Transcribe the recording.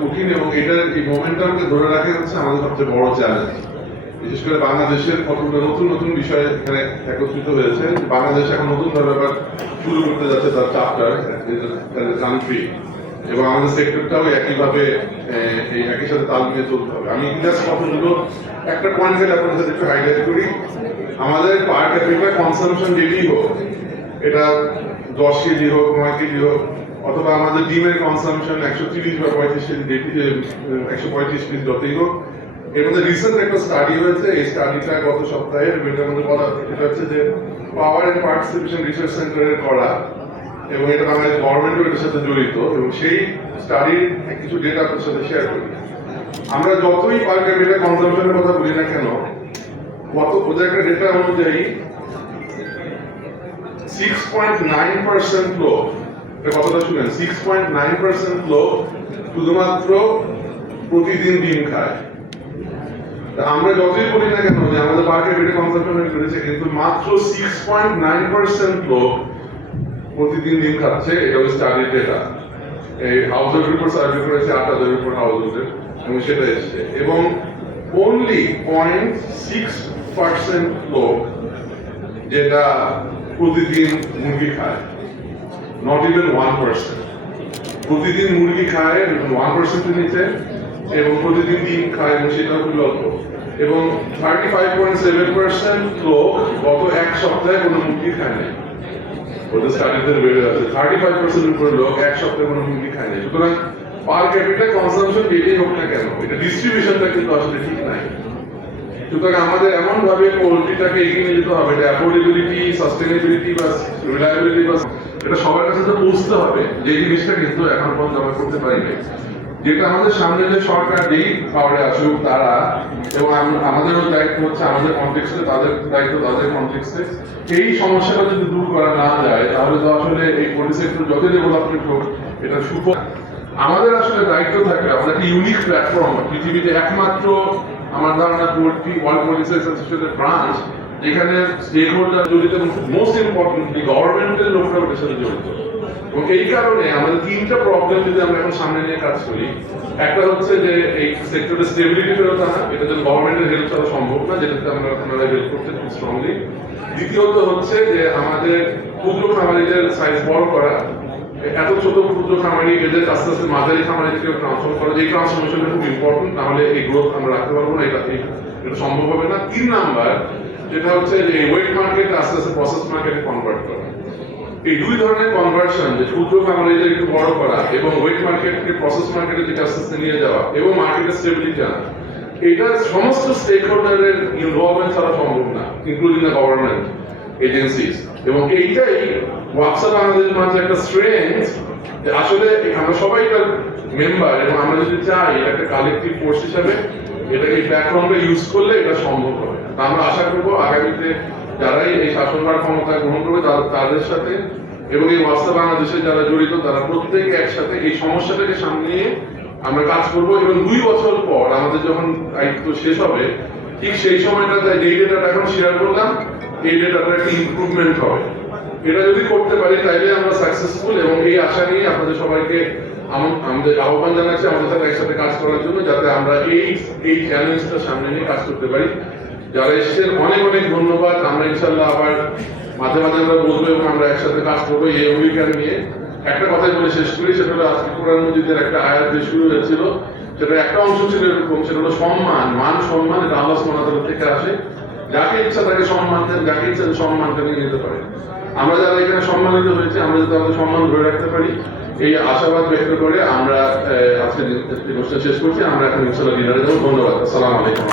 কঠিন এবং এটার এই মোমেন্টামকে ধরে রাখা হচ্ছে আমাদের সবচেয়ে বড় চ্যালেঞ্জ। বিশেষ করে বাংলাদেশের কতগুলো নতুন নতুন বিষয় এখানে একত্রিত হয়েছে। বাংলাদেশ এখন নতুন ভাবে আবার শুরু করতে যাচ্ছে তার চ্যাপ্টার কান্ট্রি, এবং আমাদের সেক্টরটাও একইভাবে এই একই সাথে তাল মিলিয়ে চলতে হবে। আমি ইতিহাস কতগুলো একটা পয়েন্ট গেলে আপনাদের সাথে একটু হাইলাইট করি। আমাদের পার ক্যাপিটাল কনসাম্পশন যেটি হোক, এটা 10 কেজি হোক, 9 কেজি হোক, অথবা আমাদের ডিমের কনসাম্পশন 130 বা 135 কেজি যতই হোক, এর মধ্যে রিসেন্ট একটা স্টাডি হয়েছে। এই স্টাডিটা গত সপ্তাহে এটার মধ্যে বলা হচ্ছে যে পাওয়ার এন্ড পার্টিসিপেশন রিসার্চ সেন্টারের করা, এবং এটা বাংলাদেশ গভর্নমেন্টও এটার সাথে জড়িত, এবং সেই স্টাডির কিছু ডেটা আপনার সাথে শেয়ার করি। আমরা যতই পার ক্যাপিটাল কনসাম্পশনের কথা বলি না কেন, ওদের একটা ডেটা অনুযায়ী 6.9% লোক, কথাটা শুনেন, 6.9% লোক শুধুমাত্র প্রতিদিন ডিম খায়। আমরা যতই বলি না কেন যে আমাদের পার ক্যাপিটাল কনসাম্পশন করেছে, কিন্তু মাত্র 6.9% লোক প্রতিদিন ডিম খাচ্ছে। এটা ওই স্টাডির ডেটা। এই হাউস হোল্ড রিপোর্ট সার্ভে করেছে 8,000 রিপোর্ট হাউস হোল্ডের, এবং সেটা এসছে। এবং অনলি 0.6% লোক যেটা প্রতিদিন মুরগি খায়, নট ইভেন 1%। প্রতিদিন মুরগি খায় 1% নিচে, এবং প্রতিদিন ডিম খায়, এবং সেটাও খুব অল্প। এবং 35.7% লোক গত এক সপ্তাহে কোনো মুরগি খায় না। ওদের স্টাডিতে বেড়ে যাচ্ছে 35% উপরে লোক এক সপ্তাহে কোনো মুরগি খায় না। সুতরাং পার ক্যাপিটাল কনসাম্পশন যেটাই হোক না কেন, এটা ডিস্ট্রিবিউশনটা কিন্তু আসলে ঠিক নাই। সুতরাং আমাদের এমন ভাবে পোল্ট্রিটাকে এগিয়ে নিয়ে যেতে হবে, এটা অ্যাফোর্ডেবিলিটি, সাস্টেনেবিলিটি বা রিলায়েবিলিটি বা এটা সবার কাছে তো পৌঁছতে হবে, যে জিনিসটা কিন্তু এখন পর্যন্ত আমরা করতে পারিনি। যেটা আমাদের সামনে যে সরকার যেই পাওয়ারে আসুক তারা, এবং আমাদেরও দায়িত্ব হচ্ছে আমাদের কনটেক্সটে, তাদের দায়িত্ব তাদের কনটেক্সটে, এই সমস্যাটা যদি দূর করা না যায় তাহলে তো আসলে এই পোল্ট্রি সেক্টর যতই ডেভেলপমেন্ট হোক এটা সুফল। আমাদের আসলে দায়িত্ব থাকে, আমাদের একটা ইউনিক প্ল্যাটফর্ম, পৃথিবীতে একমাত্র আমার ধারণা পোল্ট্রি ওয়ার্ল্ড পোল্ট্রি অ্যাসোসিয়েশনের ব্রাঞ্চ যেখানে স্টেক হোল্ডার জড়িত, এবং মোস্ট ইম্পর্টেন্টলি গভর্নমেন্টের লোকরা ওটার সাথে জড়িত। এবং এই কারণে আমাদের তিনটা প্রবলেম যদি আমরা এখন সামনে নিয়ে কাজ করি, একটা হচ্ছে যে এই সেক্টরের স্টেবিলিটি ফেরত আনা, এটা যদি গভর্নমেন্টের হেল্প ছাড়া সম্ভব না, যেটাতে আমরা আপনারা হেল্প করতে খুব স্ট্রংলি। দ্বিতীয়ত হচ্ছে যে আমাদের ক্ষুদ্র খামারিদের সাইজ বড় করা, এত ছোট ক্ষুদ্র খামারি এদের আস্তে আস্তে মাঝারি খামারিকে ট্রান্সফর্ম করা, এই ট্রান্সফরমেশনটা খুব ইম্পর্টেন্ট, নাহলে এই গ্রোথ আমরা রাখতে পারবো না, এটা সম্ভব হবে না। 3 নাম্বার যেটা হচ্ছে যে ওয়েট মার্কেট আস্তে আস্তে প্রসেস মার্কেটে কনভার্ট করা। এই দুই ধরনের কনভার্সন, যে ক্ষুদ্র খামারিদের একটু বড় করা এবং ওয়েট মার্কেটকে প্রসেস মার্কেটে দিকে আস্তে আস্তে নিয়ে যাওয়া, এবং মার্কেটের স্টেবিলিটি আনা, এটা সমস্ত স্টেক হোল্ডারের ইনভলভমেন্ট ছাড়া সম্ভব না, ইনক্লুডিং দ্য গভর্নমেন্ট এজেন্সিজ। এবং এইটাই ওয়াকসা বাংলাদেশ মাঝে একটা স্ট্রেংথ, যে আসলে আমরা সবাই এটার মেম্বার, এবং আমরা যদি চাই এটা একটা কালেকটিভ ফোর্স হিসাবে এটাকে এই প্ল্যাটফর্মটা ইউজ করলে এটা সম্ভব হবে। আমরা আশা করবো আগামীতে যারাই এই শাসনভার ক্ষমতা গ্রহণ করবে তাদের সাথে, এবং এই ওয়াকসা বাংলাদেশে যারা জড়িত তারা প্রত্যেকে একসাথে এই সমস্যাটাকে সামনে নিয়ে আমরা কাজ করবো। এবং 2 বছর পর আমাদের যখন দায়িত্ব শেষ হবে, ঠিক সেই সময়টাতে যেই ডেটাটা এখন শেয়ার করলাম, এই ডেটাটা একটা ইমপ্রুভমেন্ট হবে। এটা যদি করতে পারি তাইলে আমরা সাকসেসফুল, এবং এই আশা নিয়ে আপনাদের সবাইকে আমাদের আহ্বান জানাচ্ছি আমাদের সাথে একসাথে কাজ করার জন্য, যাতে আমরা এই চ্যালেঞ্জটা সামনে নিয়ে কাজ করতে পারি। যারা এসেছেন অনেক অনেক ধন্যবাদ। আমরা ইনশাল্লাহ আবার মাঝে মাঝে আমরা বলবো, এবং আমরা একসাথে কাজ করবো এই অঙ্গীকার নিয়ে। একটা কথাই বলে শেষ করি, সেটা হলো আজকে কোরআন মজিদের একটা আয়াত দিয়ে শুরু হয়েছিল, সেটা একটা অংশ ছিল এরকম, সেটা হলো সম্মান, মান সম্মান, এটা আল্লাহ সুবহানাহু ওয়া তাআলা থেকে আসে। যাকে ইচ্ছা তাকে সম্মান দেন, যাকে ইচ্ছা সম্মানটা নিয়ে নিতে পারে। আমরা যারা এখানে সম্মানিত হয়েছে, আমরা যাতে আমাদের সম্মান ধরে রাখতে পারি, এই আশাবাদ ব্যক্ত করে আমরা আজকে অনুষ্ঠান শেষ করছি। আমরা এখন ইনশাআল্লাহ ডিনারে যাবো। ধন্যবাদ। আসসালামু আলাইকুম।